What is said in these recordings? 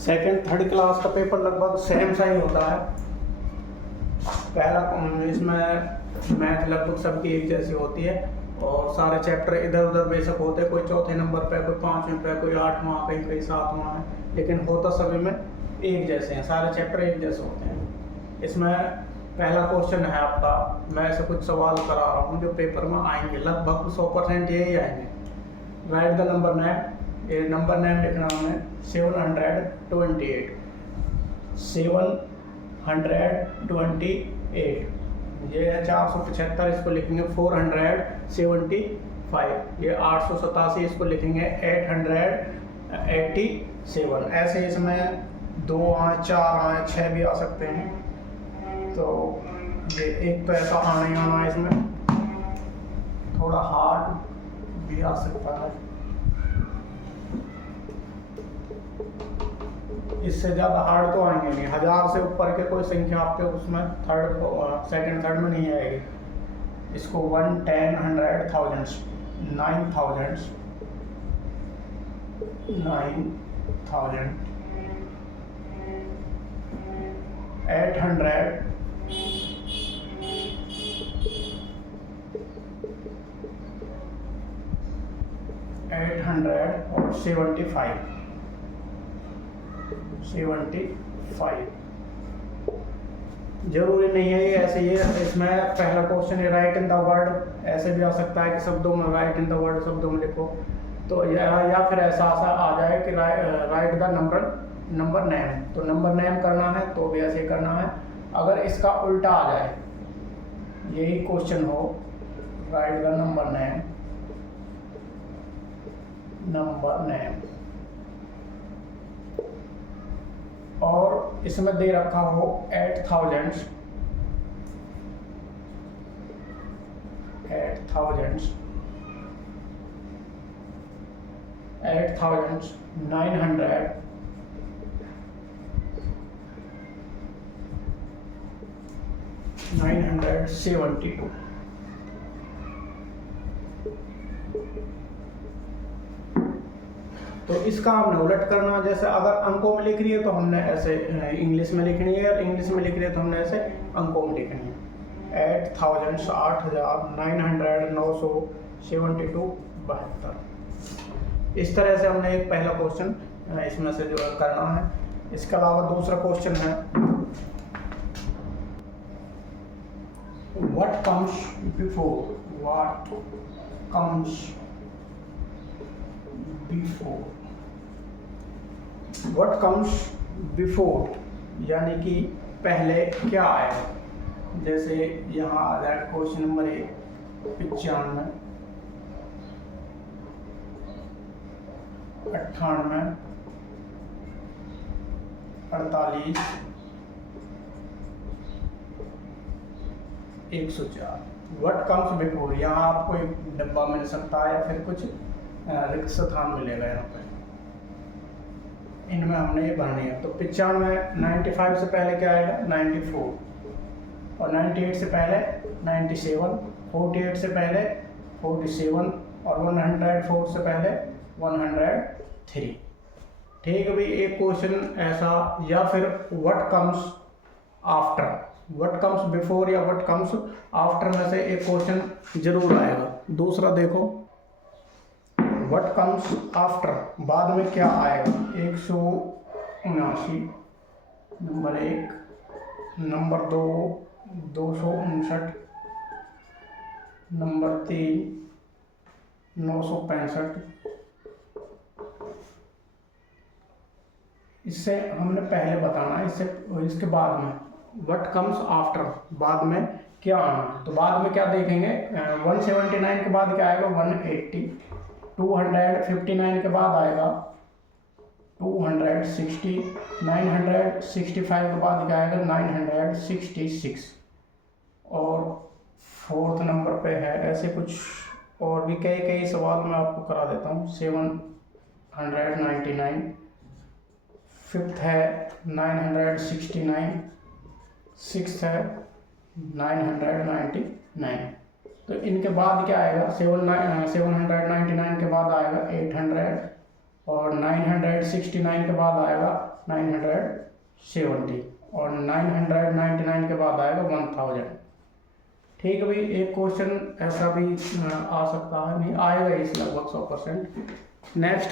Second third class का paper लगभग same सा ही होता है। पहला इसमें मैथ लगभग सबकी एक जैसी होती है और सारे चैप्टर इधर उधर बेशक होते हैं, कोई चौथे नंबर पे, कोई पाँचवें पे, कोई आठवां, कहीं कहीं सातवां है, लेकिन होता सभी में एक जैसे हैं, सारे चैप्टर एक जैसे होते हैं। इसमें पहला क्वेश्चन है आपका, मैं ऐसे कुछ सवाल करा रहा हूँ जो पेपर में आएंगे, लगभग 100% यही आएंगे। राइट द नंबर नेम, ये नंबर नेम लिखना हमें 728, 728, ये है 475, इसको लिखेंगे 475, ये 887, इसको लिखेंगे 887। ऐसे इसमें 2 आए, 4 आए, 6 भी आ सकते हैं। तो ये एक तो ऐसा आना ही आना है, इसमें थोड़ा हार्ड भी आ सकता है, इससे ज़्यादा हार्ड तो आएंगे नहीं। 1000 से ऊपर के कोई संख्या आपके उसमें सेकंड थर्ड में नहीं आएगी। इसको 1, 10, 100, thousands, 9,000, 800, 800 और 75। जरूरी नहीं है ये ऐसे, ये इसमें पहला क्वेश्चन है राइट इन द वर्ड, ऐसे भी आ सकता है कि शब्दों में, राइट इन द वर्ड शब्दों में लिखो। तो या फिर ऐसा आ जाए कि राइट द नंबर नेम, तो नंबर नेम करना है तो भी ऐसे करना है। अगर इसका उल्टा आ जाए, यही क्वेश्चन हो, राइट द नंबर नेम, और इसमें दे रखा हो 8,000, 972। तो इसका हमने उलट करना, जैसे अगर अंकों में लिख रही है तो हमने ऐसे इंग्लिश में लिखनी है, और इंग्लिश में लिख रही है तो हमने ऐसे अंकों में लिखनी है। 8,000, 8,000, 900, 972, 72। इस तरह से हमने एक पहला क्वेश्चन इसमें से जो करना है। इसके अलावा दूसरा क्वेश्चन है, what comes before, what comes before यानी कि पहले क्या आएगा। जैसे यहाँ आ जाए question number 1, 95, 98, 48, 104। What comes before, यहाँ आपको एक डब्बा मिल सकता है या फिर कुछ रिक्त स्थान मिलेगा यहाँ पे, इनमें हमने ये भरनी है। तो 95, 95 से पहले क्या आएगा, 94, और 98 से पहले 97, 48 से पहले 47, और 104 से पहले 103। ठीक है भाई, एक क्वेश्चन ऐसा, या फिर what comes after, what comes before या व्हाट कम्स आफ्टर में से एक क्वेश्चन जरूर आएगा। दूसरा देखो, व्हाट कम्स आफ्टर, बाद में क्या आएगा। 179, नंबर 1, नंबर 2, 259, नंबर 3, 965। इससे हमने पहले बताना है, इसके बाद में व्हाट कम्स आफ्टर, बाद में क्या आना। तो बाद में क्या देखेंगे, 179 के बाद क्या आएगा, 180, 259 के बाद आएगा 260, 965 के बाद क्या आएगा, 966, और 4th नंबर पे है। ऐसे कुछ और भी कई सवाल मैं आपको करा देता हूँ। 799, 5th है 969, 6th है 999। तो इनके बाद क्या आएगा, 799 के बाद आएगा 800, और 969 के बाद आएगा 970 और 999 के बाद आएगा 1000। ठीक है भाई, एक क्वेश्चन ऐसा भी आ सकता है, नहीं आएगा इस लगभग 100%। नेक्स्ट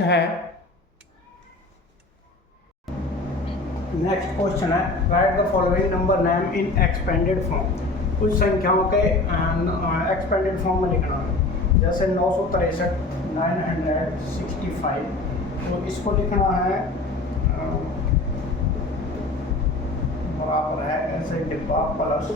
क्वेश्चन है, right the following number name in expanded form. कुछ संख्याओं के एक्सपेंडेड फॉर्म में लिखना है, जैसे 963, 965, तो इसको लिखना है बराबर है ऐसे डिब्बा प्लस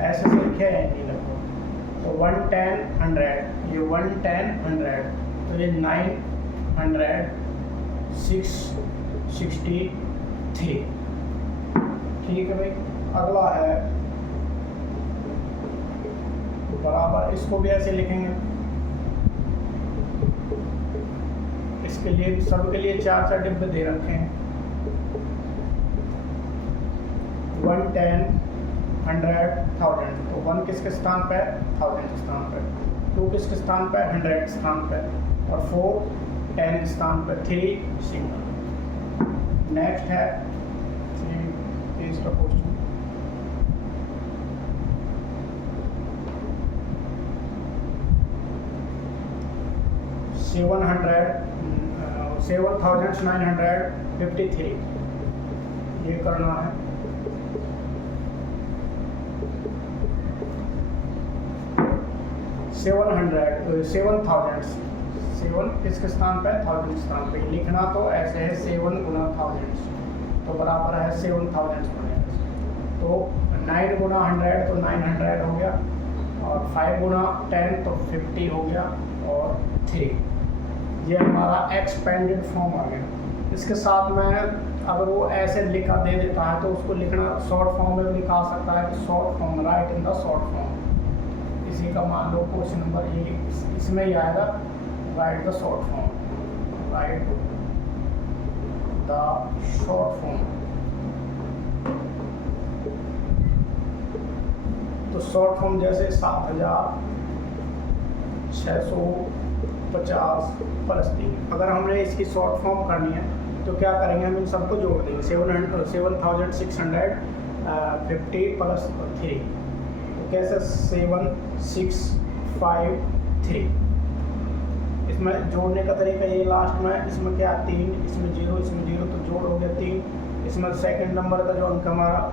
ऐसे से लिखे हैं नहीं लगभग। तो 110 100, ये 110 100, तो ये 963। ठीक है भाई, अगला है बराबर, इसको भी ऐसे लिखेंगे। इसके लिए सबके लिए 4 डिब्बे दे रखे हैं। 110 100 1000, तो 1 किसके स्थान पे है, 1000 के स्थान पे, 2 किसके स्थान पे, 100 के स्थान पे, और 4 10 के स्थान पे, 3 सिंगल। नेक्स्ट है तीसरा क्वेश्चन, सेवन 7953, ये करना है। सेवन किसके स्थान पे, 1000 के स्थान पे लिखना, तो ऐसे है 7 गुना 1000, तो बराबर है 7000 बनेगा। तो 9 गुना 100 तो 900 हो गया, और 5 गुना 10 तो 50 हो गया, और 3, ये हमारा एक्सपेंडेड फॉर्म आ गया। इसके साथ में अगर वो ऐसे लिखा दे देता है तो उसको लिखना शॉर्ट फॉर्म में भी लिखा सकता है कि short form, right in the short form. इसी का मान लो क्वेश्चन नंबर ये इसमें ही आएगा, right the short form, right the short form. तो शॉर्ट फॉर्म जैसे 7650 प्लस 3, अगर हमने इसकी शॉर्ट फॉर्म करनी है तो क्या करेंगे, हम इन सबको जोड़ देंगे। 7650 प्लस 3, तो कैसे 7653। इसमें जोड़ने का तरीका ये, लास्ट में इसमें क्या 3, इसमें 0, इसमें 0, तो जोड़ हो गया 3। इसमें सेकंड नंबर का जो अंक हमारा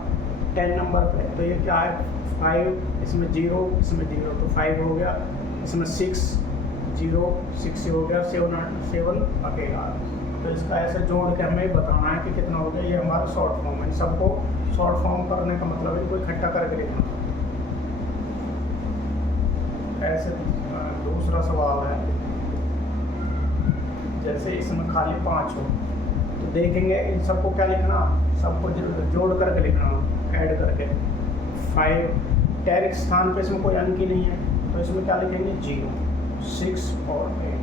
10 नंबर पे, तो ये क्या है 5, इसमें 0, इसमें 0, तो 5 हो गया। इसमें 6 0 6 हो गया, 7 अकेला। तो इसका ऐसे जोड़ के हमें बताना है कि कितना हो गया। ये हमारा शॉर्ट फॉर्म है। इन सबको शॉर्ट फॉर्म करने का मतलब है कोई इकट्ठा करके लिखना। ऐसे दूसरा सवाल है, जैसे इसमें खाली 5 हो तो देखेंगे इन सबको क्या लिखना, सबको जोड़ करके लिखना, ऐड करके। 5 10 के स्थान पे इसमें कोई अंक ही नहीं है, तो इसमें क्या लिखेंगे 0, 6 और 8,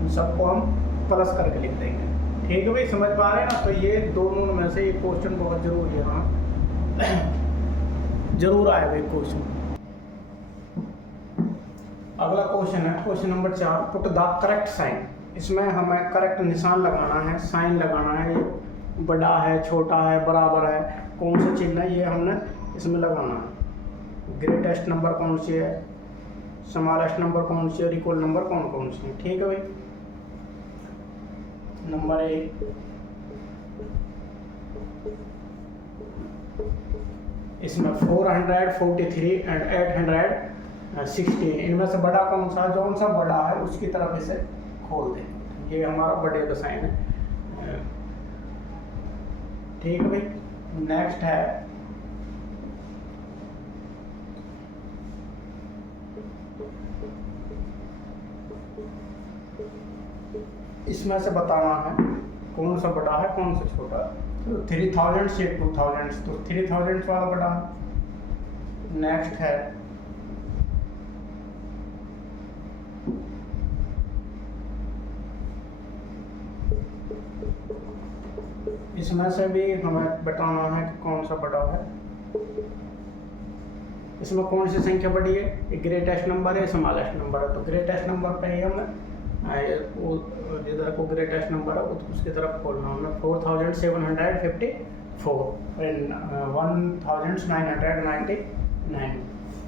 इन सबको हम प्लस करके लिख देंगे। ठीक है भाई, समझ पा रहे हैं ना। तो ये दोनों में से ये क्वेश्चन बहुत जरूरी है, हाँ जरूर आएगा एक क्वेश्चन। अगला क्वेश्चन है question number 4, put the correct sign. इसमें हमें करेक्ट निशान लगाना है, साइन लगाना है। ये बड़ा है, छोटा है, बराबर है, कौन सा चिन्ह है, ये हमने इसमें लगाना है। ग्रेटेस्ट नंबर कौन सी है, स्मॉलेस्ट नंबर कौन सी है, और इक्वल नंबर कौन कौन सी है। ठीक है भाई, नंबर 1, इसमें 443 एंड 816, इनमें से बड़ा कौन सा, जो सा बड़ा है उसकी तरफ इसे खोल दें। ये हमारा बड़े का साइन है। ठीक है भाई, नेक्स्ट है इसमें से बताना है कौन सा बड़ा है कौन सा छोटा है। तो 3000 से 2000, तो 3000 वाला बड़ा है। नेक्स्ट है इसमें से भी हमें बताना है कि कौन सा बड़ा है। इसमें कौन सी संख्या बड़ी है? ये ग्रेटेस्ट नंबर है, स्मॉलेस्ट नंबर है। तो ग्रेटेस्ट नंबर पे ही हमें जिधर को ग्रेटेस्ट नंबर है उसकी तरफ खोलना हमें 4754 एंड 1999।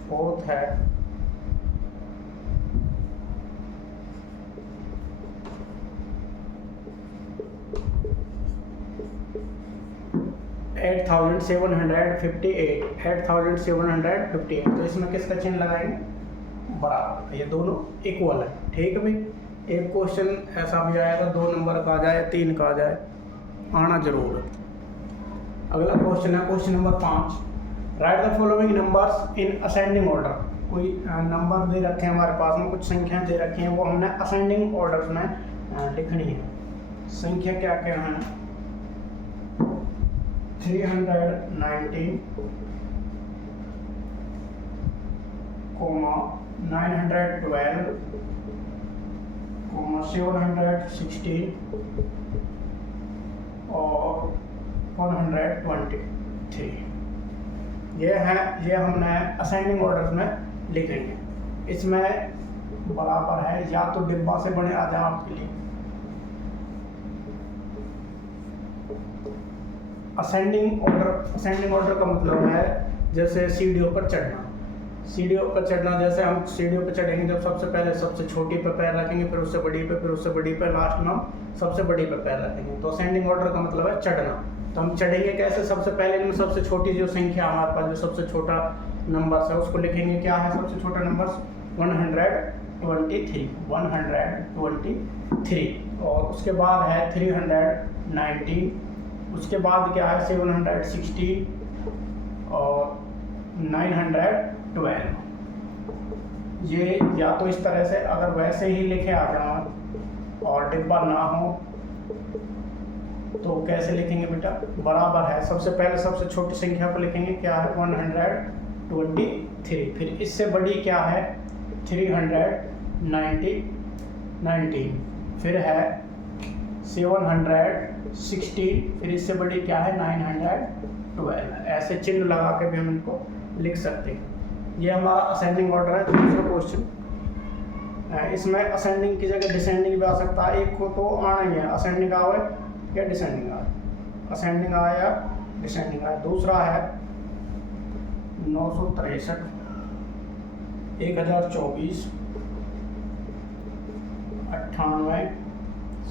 फोर्थ है 8758। तो इसमें किसका चिन्ह लगाएंगे? बराबर। ये दोनों इक्वल है। ठीक है भाई। एक क्वेश्चन ऐसा भी आएगा 2 नंबर का आ जाए, 3 का आ जाए, आना जरूर है। अगला क्वेश्चन है question number 5। Right the following numbers in ascending order. कोई नंबर दे रखे हैं हमारे पास में, कुछ संख्याएं दे रखी हैं, वो हमने असेंडिंग ऑर्डर में लिखनी है। संख्या क्या क्या है? 319, 912, 716 और 123। ये हमने असेंडिंग ऑर्डर में लिखेंगे। इसमें बराबर है, या तो डिब्बा से बने आ जाए आपके लिए। असेंडिंग ऑर्डर का मतलब है जैसे सीढ़ियों पर चढ़ना। जैसे हम सीढ़ियों पर चढ़ेंगे, जब सबसे पहले सबसे छोटी पे पैर रखेंगे, फिर उससे बड़ी पे, फिर उससे बड़ी पे, लास्ट में हम सबसे बड़ी पे पैर रखेंगे। तो असेंडिंग ऑर्डर का मतलब है चढ़ना। तो हम चढ़ेंगे कैसे? सबसे पहले इनमें सबसे छोटी जो संख्या हमारे पास, जो सबसे छोटा नंबर है, उसको लिखेंगे। क्या है सबसे छोटा नंबर? 123। और उसके बाद है 319। उसके बाद क्या है? 716 और 912। ये या तो इस तरह से, अगर वैसे ही लिखे आ जाए और डिब्बा ना हो तो कैसे लिखेंगे बेटा? बराबर है, सबसे पहले सबसे छोटी संख्या पर लिखेंगे। क्या है? 123। फिर इससे बड़ी क्या है? 319। फिर है 716। फिर इससे बड़ी क्या है? 912। ऐसे चिन्ह लगा के भी हम इनको लिख सकते हैं। ये हमारा असेंडिंग ऑर्डर है। दूसरा क्वेश्चन, इसमें असेंडिंग की जगह डिसेंडिंग भी आ सकता है। एक को तो आना ही है, असेंडिंग आए या डिसेंडिंग आए, असेंडिंग आए या डिसेंडिंग आए। दूसरा है 963, 1024, 98,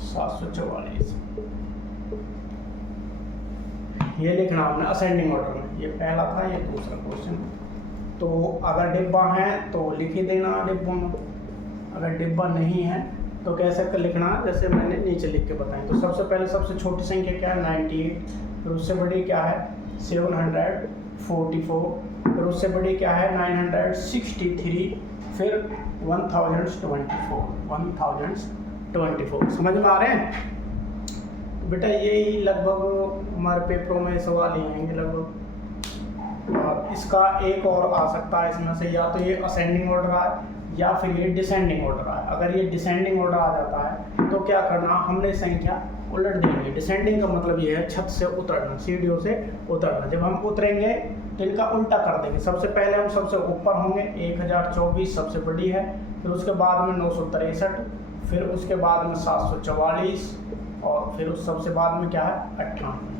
744। ये लिखना हमने असेंडिंग ऑर्डर में। ये पहला था, ये दूसरा क्वेश्चन। तो अगर डिब्बा है तो लिख ही देना डिब्बों में, अगर डिब्बा नहीं है तो कैसे कर लिखना, जैसे मैंने नीचे लिख के बताया। तो सबसे पहले सबसे छोटी संख्या क्या है? 98। फिर उससे बड़ी क्या है? 744। फिर उससे बड़ी क्या है? 963। फिर 1024। समझ में आ रहे हैं बेटा? यही लगभग हमारे पेपरों में सवाल ही आएंगे लगभग। और इसका एक और आ सकता है इसमें से, या तो ये असेंडिंग ऑर्डर आए या फिर ये डिसेंडिंग ऑर्डर आए। अगर ये डिसेंडिंग ऑर्डर आ जाता है तो क्या करना, हमने संख्या उलट देंगे। डिसेंडिंग का मतलब ये है छत से उतरना, सीढ़ियों से उतरना। जब हम उतरेंगे तो इनका उल्टा कर देंगे। सबसे पहले हम सबसे ऊपर होंगे, 1024 सबसे बड़ी है। फिर उसके बाद में 963, फिर उसके बाद में 744 और फिर उस सबसे बाद में क्या है? 98।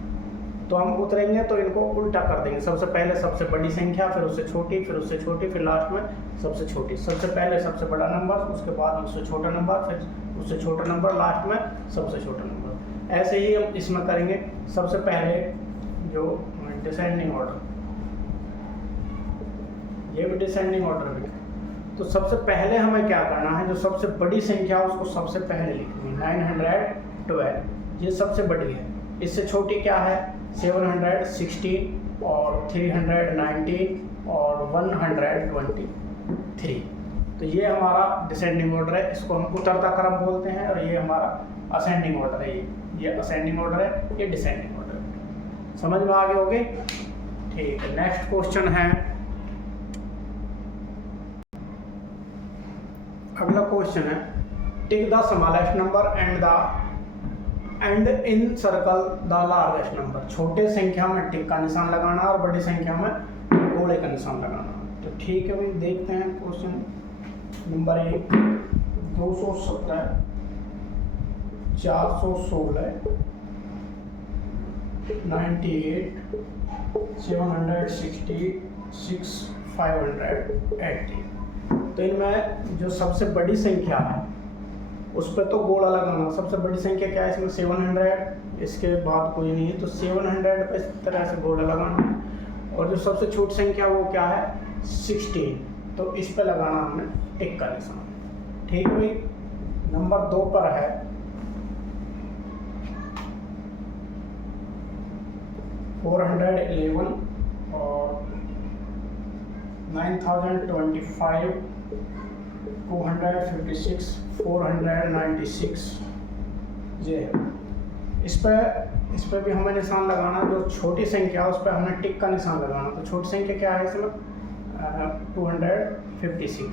तो हम उतरेंगे तो इनको उल्टा कर देंगे। सबसे पहले सबसे बड़ी संख्या, फिर उससे छोटी, फिर उससे छोटी, फिर लास्ट में सबसे छोटी। सबसे पहले सबसे बड़ा नंबर, उसके बाद उससे छोटा नंबर, फिर उससे छोटा नंबर, लास्ट में सबसे छोटा नंबर। ऐसे ही हम इसमें करेंगे। सबसे पहले जो डिसेंडिंग ऑर्डर, ये भी डिसेंडिंग ऑर्डर भी। तो सबसे पहले हमें क्या करना है? जो सबसे बड़ी संख्या उसको सबसे पहले लिखनी है। 912 ये सबसे बड़ी है। इससे छोटी क्या है? 716 और 319 और 123। तो ये हमारा डिसेंडिंग ऑर्डर है, इसको हम उतरता क्रम बोलते हैं। और ये हमारा असेंडिंग ऑर्डर है। ये असेंडिंग ऑर्डर है, ये डिसेंडिंग ऑर्डर है। समझ में आ गए होगे? ठीक है। नेक्स्ट क्वेश्चन है, अगला क्वेश्चन है, tick the smallest number and in circle the largest number. छोटे संख्या में टिक का निशान लगाना और बड़ी संख्या में गोले का निशान लगाना। तो ठीक है भाई, देखते हैं क्वेश्चन नंबर 1। 217, 416, 98, 766, 580। तो इनमें जो सबसे बड़ी संख्या है उस पर तो गोला लगाना। सबसे बड़ी संख्या क्या है इसमें? 700, इसके बाद कोई नहीं है, तो 700 पे इस तरह से गोला लगाना है। और जो सबसे छोटी संख्या वो क्या है? 16, तो इस पे लगाना हमने टिक का निशान। ठीक है भाई। नंबर 2 पर है 411 और 9025, 256, 496। ये है। इस पर भी हमें निशान लगाना। जो छोटी संख्या है उस पर हमने टिक का निशान लगाना। तो छोटी संख्या क्या है इसमें? 256।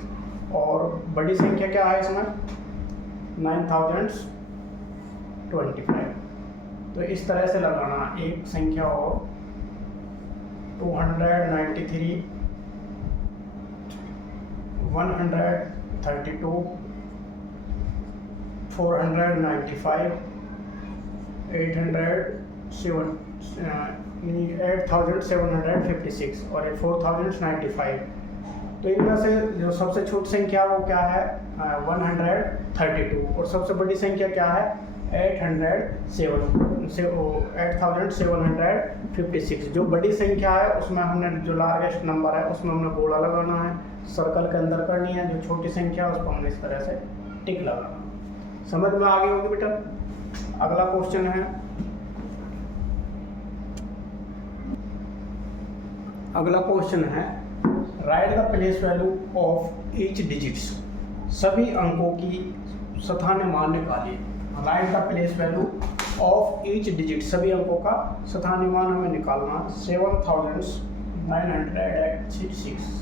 और बड़ी संख्या क्या है इसमें? 9025। तो इस तरह से लगाना। एक संख्या और 293, 132, 495, 8756 और 4095। तो इनमें से जो सबसे छोटी संख्या वो क्या है? 132। और सबसे बड़ी संख्या क्या है? 8756। जो बड़ी संख्या है उसमें हमने जो लार्जेस्ट नंबर है उसमें हमने गोला लगाना है, सर्कल के अंदर करनी है। जो छोटी संख्या है उस पर हमने इस तरह से टिक लगाना। समझ में आ गई होगी बेटा। अगला क्वेश्चन है, right the place value of each digits. सभी अंकों की स्थानीय मान निकालिए। Right the place value of each digit, सभी अंकों का स्थानीय मान हमें निकालना। 7986,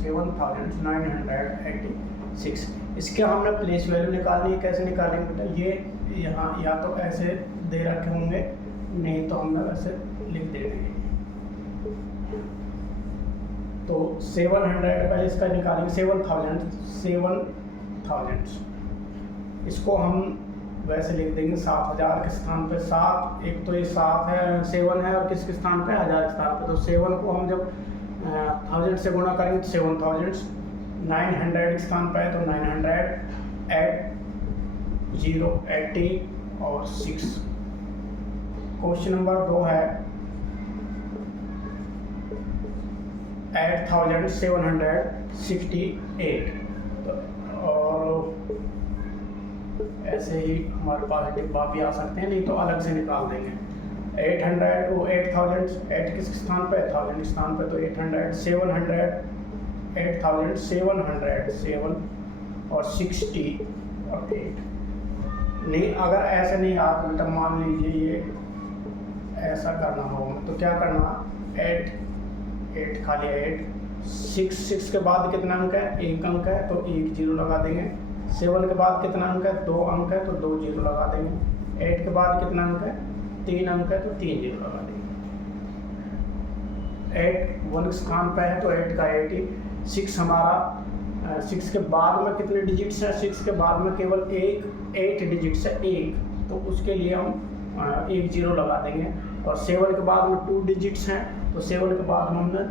7986। इसके हमने प्लेस वैल्यू निकालनी है। कैसे निकालेंगे बेटा? ये यहाँ या तो ऐसे दे रखे होंगे, नहीं तो हमने वैसे लिख देंगे। तो 700 पहले इसका निकालेंगे। 7000। इसको हम वैसे लिख देंगे 7000 के स्थान पे 7। एक तो ये 7 है, 7 है, और किसके स्थान पे? 1000 के स्थान पे। तो 7 को हम जब 1000 से गुणा करेंगे तो 7000। 900 के स्थान पे है तो 900, 0, 80 और 6। क्वेश्चन नंबर 2 है 8768। और ऐसे ही हमारे पास डिब्बा भी आ सकते हैं, नहीं तो अलग से निकाल देंगे। 800 वो 8000, 8 किस स्थान पे? 1000 के स्थान पे, तो 800, 700, 8700, 7 और 60 और 8। नहीं, अगर ऐसे नहीं आता बेटा, मान लीजिए ये ऐसा करना हो तो क्या करना? 8 खाली 8। 6 के बाद कितना अंक है? 1 अंक है तो 1 0 लगा देंगे। 7 के बाद कितना अंक है? 2 अंक है तो 2 0 लगा देंगे। 8 के बाद कितना अंक है? 3 अंक है तो 3 0 लगा देंगे। 8 1 स्थान पे है तो 8 का 80। 6 हमारा 6 के बाद में कितने डिजिट्स हैं? 6 के बाद में केवल 8 डिजिट्स है, 1। तो उसके लिए हम 1 0 लगा देंगे। और 7 के बाद में 2 डिजिट्स हैं तो 7 के बाद में हमने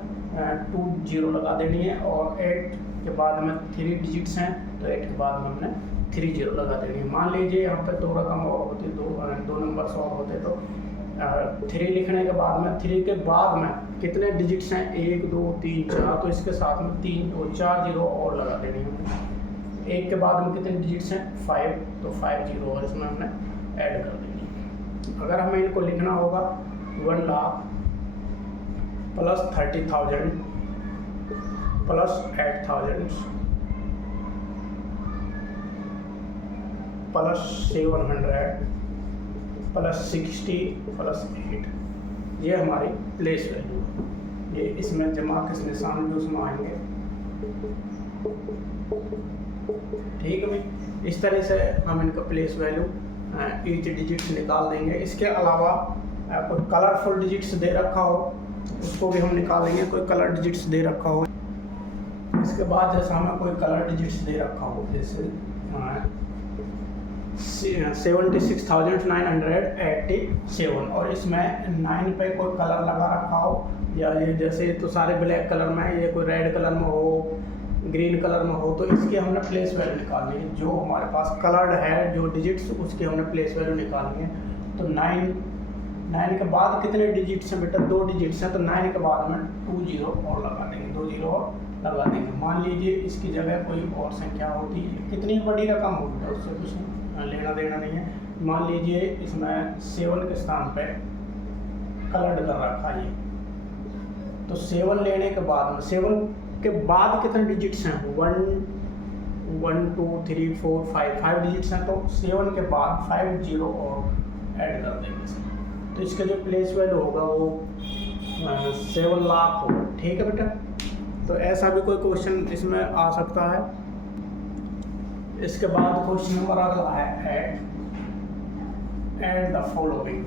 2 0 लगा देनी है। और 8 के बाद में 3 डिजिट्स हैं तो 8 के बाद में हमने 3 0 लगा देनी है। मान लीजिए यहाँ पे 2 रकम और होती, 2 नंबर्स और होते तो 3 लिखने के बाद में 3 के बाद में कितने डिजिट्स हैं? 1 2 3 4। तो इसके साथ में 3 और 4 0 और लगा देनी है। 1 के बाद में कितने डिजिट्स हैं? 5, तो 5 0 और इसमें हमने ऐड कर देनी है। अगर हमें इनको लिखना होगा 1 lakh plus 30,000 plus 8,000 plus 700 plus 60 plus 8। ये हमारी प्लेस वैल्यू है। ये इसमें जमा किस निशान भी उसमें आएंगे। ठीक है भाई। इस तरह से हम इनका प्लेस वैल्यू ईच डिजिट निकाल देंगे। इसके अलावा कोई कलरफुल डिजिट्स दे रखा हो उसको भी हम निकालेंगे। कोई कलर डिजिट्स दे रखा हो इसके बाद जैसे हमें कोई कलर डिजिट्स दे रखा हो, जैसे 76,987 और इसमें 9 पे कोई कलर लगा रखा हो, या ये जैसे तो सारे ब्लैक कलर में है, ये कोई रेड कलर में हो, ग्रीन कलर में हो, तो इसकी हमने प्लेस वैल्यू निकालनी है। जो हमारे पास कलर्ड है जो डिजिट्स, उसकी हमने प्लेस वैल्यू निकालनी है। तो 9 के बाद कितने डिजिट्स हैं बेटा? 2 डिजिट्स हैं, तो 9 के बाद में 2 जीरो और लगा देंगे, 2 जीरो और लगा देंगे। मान लीजिए इसकी जगह कोई और संख्या होती है, कितनी बड़ी रकम होगी उससे कुछ लेना देना नहीं है। मान लीजिए इसमें 7 के स्थान पे कलर्ड कर रखा है, तो 7 लेने के बाद में 7 के बाद कितने डिजिट्स हैं? 1 2 3 4 5 डिजिट्स हैं, तो 7 के बाद 5 जीरो और ऐड कर देंगे। तो इसका जो प्लेस वैल्यू होगा वो 7 लाख होगा। ठीक है बेटा, तो ऐसा भी कोई क्वेश्चन इसमें आ सकता है। इसके बाद क्वेश्चन नंबर अगला है ऐड द फॉलोइंग।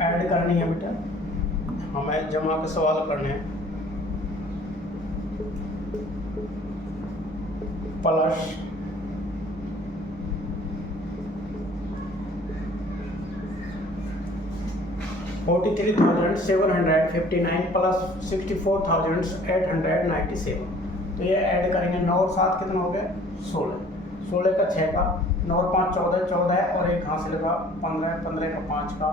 ऐड करनी है बेटा, हमें जमा के सवाल करने हैं। प्लस 43,759 प्लस 64,897, तो ये ऐड करेंगे। 9 और 7 कितना हो गया? 16। 16 का 6 का, 9 और 5 14, 14 और एक हासिल का 15, 15 का 5 का,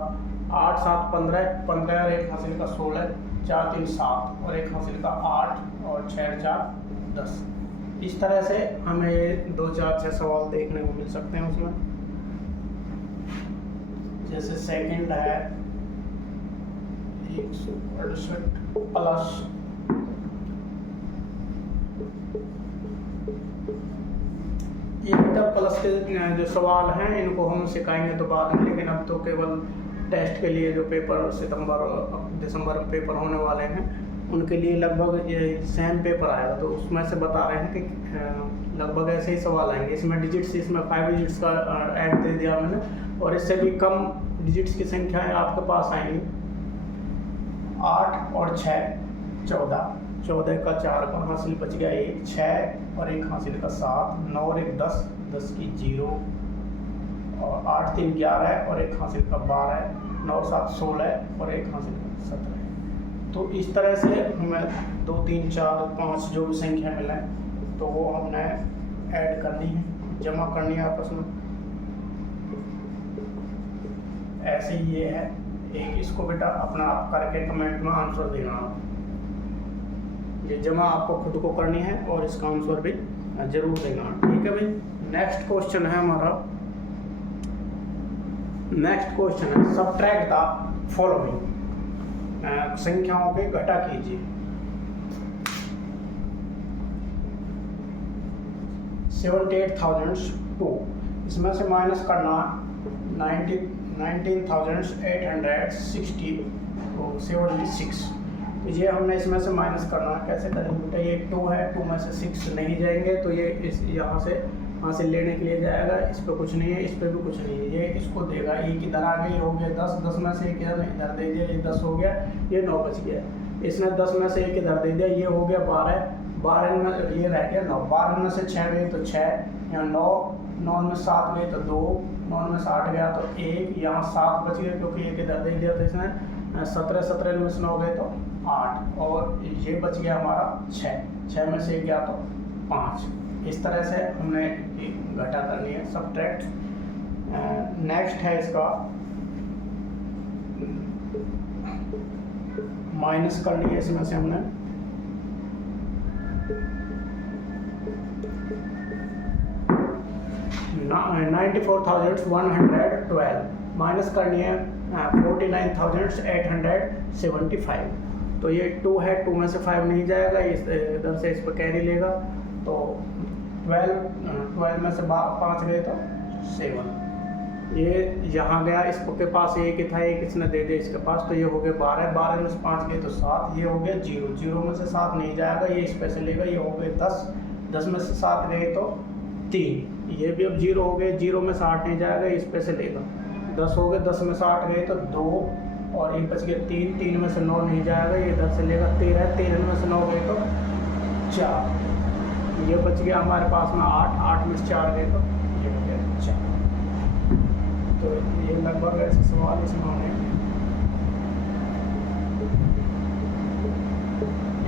8 7 15, 15 और एक हासिल का 16, 4 3 7 और एक हासिल का 8 और 6 4 10। इस तरह से हमें 2 4 6 सवाल देखने को मिल सकते हैं उसमें। जैसे सेकंड है 168 प्लस ये बेटा प्लस के जो सवाल हैं इनको हम सिखाएंगे तो बाद में, लेकिन अब तो केवल टेस्ट के लिए जो पेपर सितंबर दिसंबर में पेपर होने वाले हैं उनके लिए लगभग ये सेम पेपर आएगा, तो उसमें से बता रहे हैं कि लगभग ऐसे ही सवाल आएंगे। इसमें डिजिट्स, इसमें 5 डिजिट्स का ऐड दे दिया मैंने, और इससे भी कम डिजिट्स की संख्याएं आपके पास आएंगी। 8 और 6 14, 14 का 4 का हासिल बच गया 1, 6 और एक हासिल का 7, 9 और एक 10, 10 की 0 और 8 3 11 और एक हासिल का 12, 9 और 7 16 और एक हासिल का 17। तो इस तरह से हमें 2 3 4 5 जो भी संख्या मिले तो वो हमने ऐड करनी है, जमा करनी है आपस में। ऐसे ही ये है एक, इसको बेटा अपना आप करके कमेंट में आंसर देना। ये जमा आपको खुद को करनी है और इसका आंसर भी जरूर देना। ठीक है भाई, नेक्स्ट क्वेश्चन है हमारा। नेक्स्ट क्वेश्चन है सबट्रैक्ट द फॉलोइंग। संख्याओं के घटा कीजिए। 78,002, इसमें से माइनस करना 19,860 तो 76। तो ये हमने इसमें से माइनस करना है। कैसे करेंगे बेटा? ये 2 है, 2 में से 6 नहीं जाएंगे तो ये इस यहाँ से लेने के लिए जाएगा। इस पर कुछ नहीं है, इस पर भी कुछ नहीं है, ये इसको देगा। एक इधर आ गया, ये हो गया 10, 10 में से एक इधर दे दिया, ये 10 हो गया, ये 9 बच गया। इसने 10 में से एक इधर दे दिया, ये हो गया 12, 12 में ये रह गया 9, 12 में से 6 गए तो 6, यहाँ 9, 9 में 7 गए तो 2, 9 में से 8 गया तो 1, यहाँ 7 बच गए क्योंकि एक इधर दे दिया तो इसने 17, 17 में से 9 गए तो 8 और ये बच गया हमारा 6, 6 में से 1 गया तो 5। इस तरह से हमने घटा करनी है, सबट्रैक्ट। नेक्स्ट है इसका माइनस करनी है। इसमें से हमने 94,112 माइनस करनी है 49,875। तो ये 2 है, 2 में से 5 नहीं जाएगा, इधर से इस पर कैरी लेगा तो 12 में से 5 गए तो 7। ये यहाँ गया, इसके पास एक ही था, एक इसने दे दिया इसके पास, तो ये हो गया 12, 12 में से 5 गए तो 7, ये हो गया 0, 0 में से 7 नहीं जाएगा, ये इस पे से लेगा, ये हो गए 10, 10 में से 7 गए तो 3, ये भी अब 0 हो गए, 0 में से 8 नहीं जाएगा, इस पे से लेगा, 10 हो गए, 10 में से 8 गए तो 2 और ये बच गया 3, 3 में से 9 नहीं जाएगा, ये इधर से लेगा 13, 13 में से 9 गए तो 4, ये बच गया हमारे पास में 8, 8 में से 4 गए तो ये हो गया 4। तो ये लगभग ऐसे सवाल इसमें होने।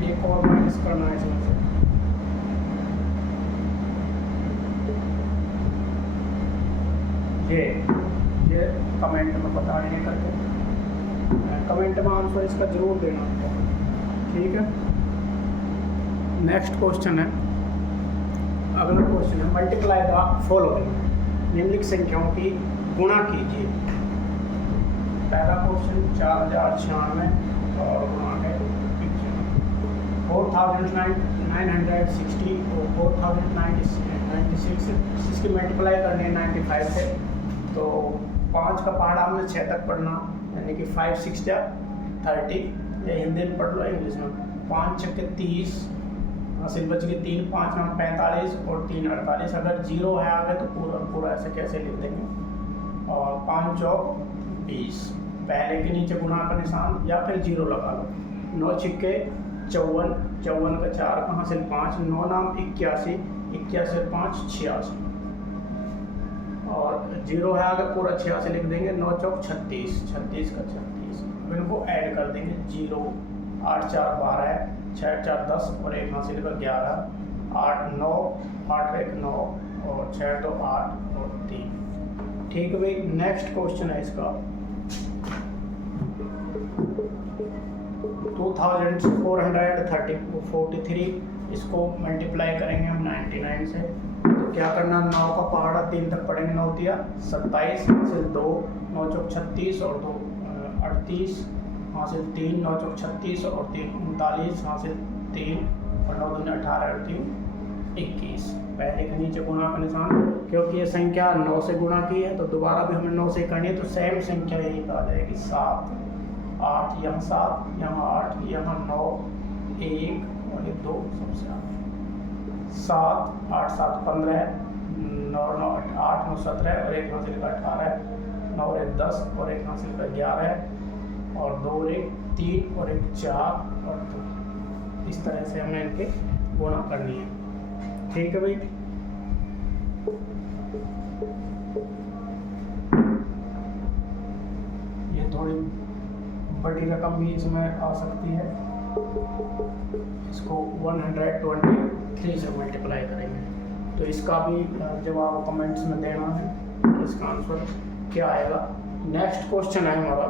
एक और माइनस करना है इसमें से, ये कमेंट में बता देने करके, कमेंट में आंसर इसका जरूर देना होगा, ठीक है। नेक्स्ट क्वेश्चन है, अगला क्वेश्चन है मल्टीप्लाई द फॉलोइंग, निम्नलिखित संख्याओं की गुणा कीजिए। पहला क्वेश्चन 4096 और गुणा है 4960 और 4096, इसकी मल्टीप्लाई करनी है 95 से। तो 5 का पहाड़ा हमने 6 तक पढ़ना, यानी कि 5 6 जा 30, या हिंदी में पढ़ लो इंग्लिश में। 5 6 30, हासिल बच गए 3, 5 9 45 और 3 48। अगर 0 है आगे तो पूरा पूरा ऐसे कैसे लिख देंगे। और 5 चौक 20, पहले के नीचे गुणा का निशान या फिर 0 लगा लो। 9 छिक्के 54, 54 का 4 का हासिल 5, 9 नाम 81, 81 और 5 86, और 0 है आगे पूरा 86 लिख देंगे। 9 चौक 36, 36 का 36, अब इनको ऐड कर देंगे 0, 8 4 12, 6 4 10 और 1 हासिल का 11, 8 9, 8 1 9 और 6 तो 8 और 3, ठीक है भाई। नेक्स्ट क्वेश्चन है इसका 2443, इसको मल्टीप्लाई करेंगे हम 99 से। तो क्या करना, 9 का पहाड़ा 3 तक पढ़ेंगे, 9 तिया 27 हासिल 2, 9 चौक 36 और 2 38 हासिल 3, 9 चौक 36 और 3 39 हासिल 3 और 9 दूनी 18 और 3 21। पहले के नीचे गुणा का निशान, क्योंकि ये संख्या 9 से गुणा की है तो दोबारा भी हमें 9 से करनी है, तो सेम संख्या यही आ जाएगी 7 8, यहाँ 7 यहाँ 8 यहाँ 9 1 और 2 सबसे 7 8 7 15, 9 9 8 9 17 और 1 हासिल का 18, 9 और 1 10 और 1 हासिल का 11 और 2 और 1 3 और 1 4 और 2। इस तरह से हमें इनके गुणा करनी है, ठीक है भाई। ये थोड़ी बड़ी रकम भी इसमें आ सकती है, इसको 123 से मल्टीप्लाई करेंगे। तो इसका भी जवाब कमेंट्स में देना है कि इसका आंसर क्या आएगा। नेक्स्ट क्वेश्चन है हमारा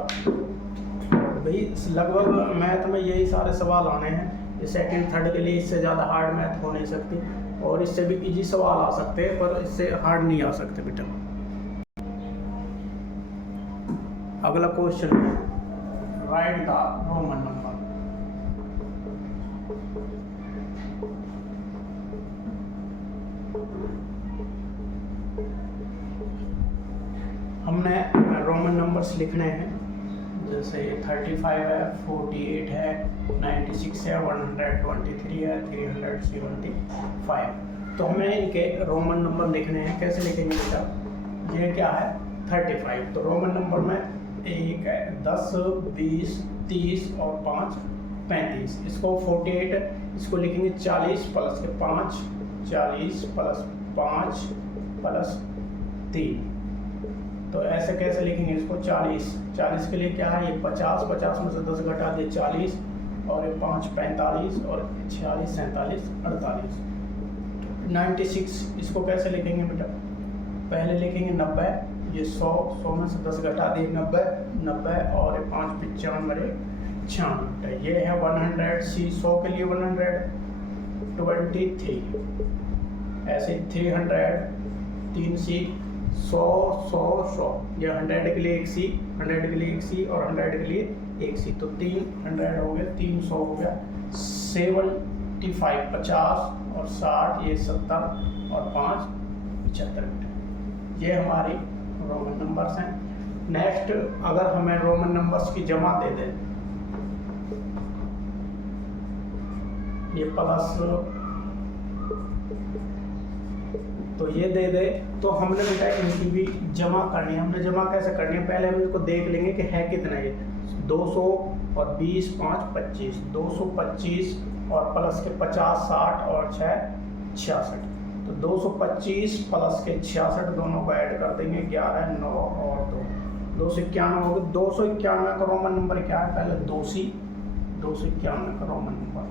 भाई, लगभग मैथ में यही सारे सवाल आने हैं। ये सेकंड थर्ड के लिए इससे ज़्यादा हार्ड मैथ हो नहीं सकती, और इससे भी इजी सवाल आ सकते हैं पर इससे हार्ड नहीं आ सकते बेटा। अगला क्वेश्चन है राइट द रोमन नंबर। हमने रोमन नंबर्स लिखने हैं, जैसे 35 है, 48 है, 96 है, 123 है, 375। तो हमें इनके रोमन नंबर लिखने हैं। कैसे लिखेंगे बेटा, ये क्या है 35, तो रोमन नंबर में 1 है, 10 20 30 और 5 35। इसको 48, इसको लिखेंगे 40 प्लस के 5, 40 प्लस 5 प्लस 3। तो ऐसे कैसे लिखेंगे इसको, 40 के लिए क्या है, ये 50 में से 10 घटा दिए 40 और ये 5 45 और 46 47 48। 96 इसको कैसे लिखेंगे बेटा, पहले लिखेंगे 90, ये 100 में से 10 घटा दिए 90 और ये 5 95 96। ये है 100 सी, 100 के लिए 123, ऐसे 300 3 सी 100 ये 100 के लिए 1 सी, 100 के लिए 1 सी और 100 के लिए 1 सी, तो 300 हो गया, 300 हो गया। 75 50 और 60, ये 70 और 5 75। ये हमारी रोमन नंबर्स हैं। नेक्स्ट, अगर हमें रोमन नंबर्स की जमा दे दें, ये प्लस तो ये दे दे, तो हमने बेटा इनकी भी जमा करनी है। हमने जमा कैसे करनी है, पहले हम इसको देख लेंगे कि है कितना। ये 200 और 20 5 25, 225 और प्लस के 50 60 और 6 66। तो 225 प्लस के 66 दोनों को ऐड कर देंगे, 11 9 और 2 291 हो गए। 291 का रोमन नंबर क्या है? पहले 291 का रोमन नंबर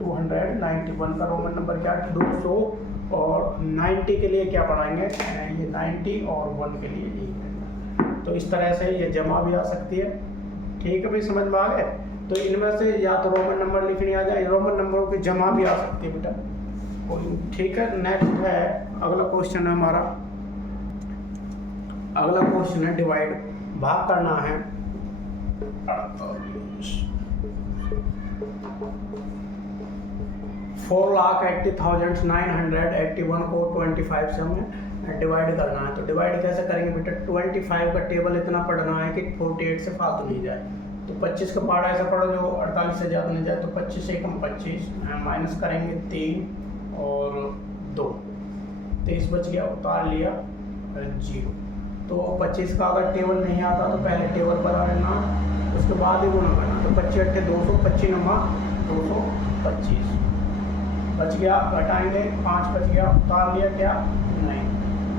291 का रोमन नंबर क्या है? 200 और 90 के लिए क्या पढ़ाएंगे? ये 90 और 1 के लिए 1। तो इस तरह से ये जमा भी आ सकती है। ठीक है भाई, समझ में आ गए? तो इनमें से या तो रोमन नंबर लिखनी आ जाए, रोमन नंबरों की जमा भी आ सकती है बेटा। ठीक है, नेक्स्ट है अगला क्वेश्चन है हमारा। अगला क्वेश्चन है डिवाइड, भाग करना है 4,80,981 को 25 से हमें डिवाइड करना है। तो डिवाइड कैसे करेंगे बेटा? 25 का टेबल इतना पढ़ना है कि 48 से फालतू नहीं जाए। तो 25 का पहाड़ा ऐसा पढ़ो जो 48 से ज़्यादा नहीं जाए। तो 25 से कम 25 माइनस करेंगे 3 और 2, 23 बच गया, उतार लिया 0। तो 25 का अगर टेबल नहीं आता तो पहले टेबल बना लेना, उसके बाद ही गुणा करना। तो 25 8 200, 25 9 225 बच गया, घटाएंगे 5 बच गया, उतार लिया क्या? नहीं।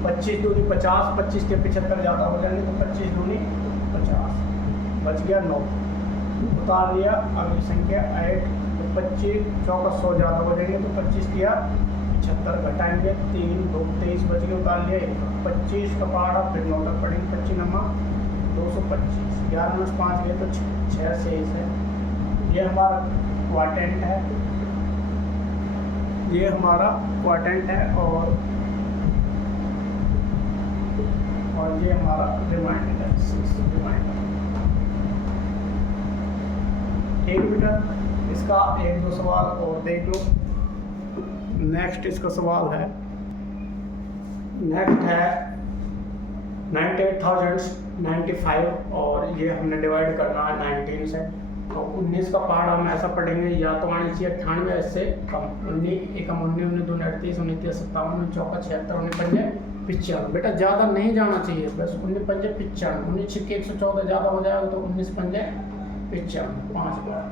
25 दूनी 50, 25 के 75 ज़्यादा हो जाएंगे तो 25 दूनी 50 बच गया 9, उतार लिया। अगली संख्या 8, तो 25 चौका 100 ज़्यादा हो जाएंगे तो 25 किया 75, घटाएंगे 3 2 23 बच गया, उतार लिया 1। 25 का पहाड़ा फिर 9 तक पढ़ेंगे, 25 9 225, 11 में 5 गए तो 6 शेष है। ये हमारा क्वाटेंट है, ये हमारा क्वाटेंट है और ये हमारा रिमाइंडर है, 6 रिमाइंडर। ठीक बेटा, इसका 1 2 सवाल और देख लो। नेक्स्ट इसका सवाल है, नेक्स्ट है 98,095 और ये हमने डिवाइड करना है 19 से। तो 19 का पहाड़ा हम ऐसा पढ़ेंगे, या तो आनी चाहिए 98 इससे कम, 19 एकम 19 19 2 38 29 57 चौका 76 19 95। बेटा ज़्यादा नहीं जाना चाहिए, बस 19 5 95, 19 छिक्के 114 ज़्यादा हो जाएगा तो 19 5 95 5 बार।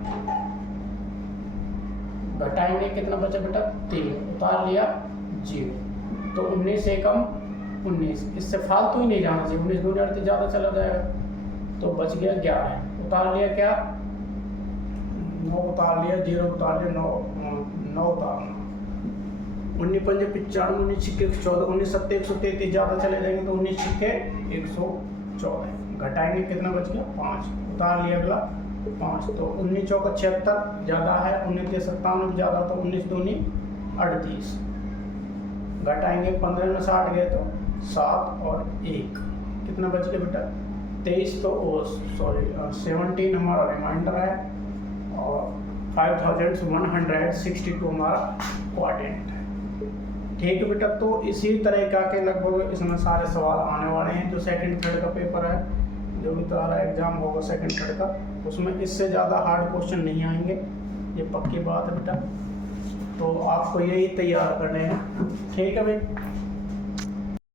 घटाएंगे कितना बचा बेटा? 3, उतार लिया 0। तो 19 से कम 19, इससे फालतू ही नहीं जाना चाहिए, 19 2 38 ज़्यादा चला जाएगा तो बच गया 11, उतार लिया क्या? 9 उतार लिया, 0 उतार लिया, 9 उतारना। 19 5 95, 19 छिक्के 114, 19 7 133 ज़्यादा चले जाएंगे तो 19 छिक्के 114, घटाएंगे कितना बच गया? 5, उतार लिया अगला 5। तो 19 चौका 76 ज़्यादा है, 19 57 ज़्यादा, तो 19 दूनी 38, घटाएंगे 15 में 60 गए तो 7 और 1 कितना बच गया बेटा? 23। तो 17 हमारा रिमाइंडर है और 5162 हमारा क्वाड्रेंट है। ठीक है बेटा, तो इसी तरह के लगभग इसमें सारे सवाल आने वाले हैं। जो सेकंड थर्ड का पेपर है, जो भी तुम्हारा एग्जाम होगा सेकंड थर्ड का, उसमें इससे ज़्यादा हार्ड क्वेश्चन नहीं आएंगे, ये पक्की बात है बेटा। तो आपको यही तैयार करने हैं। ठीक है भाई।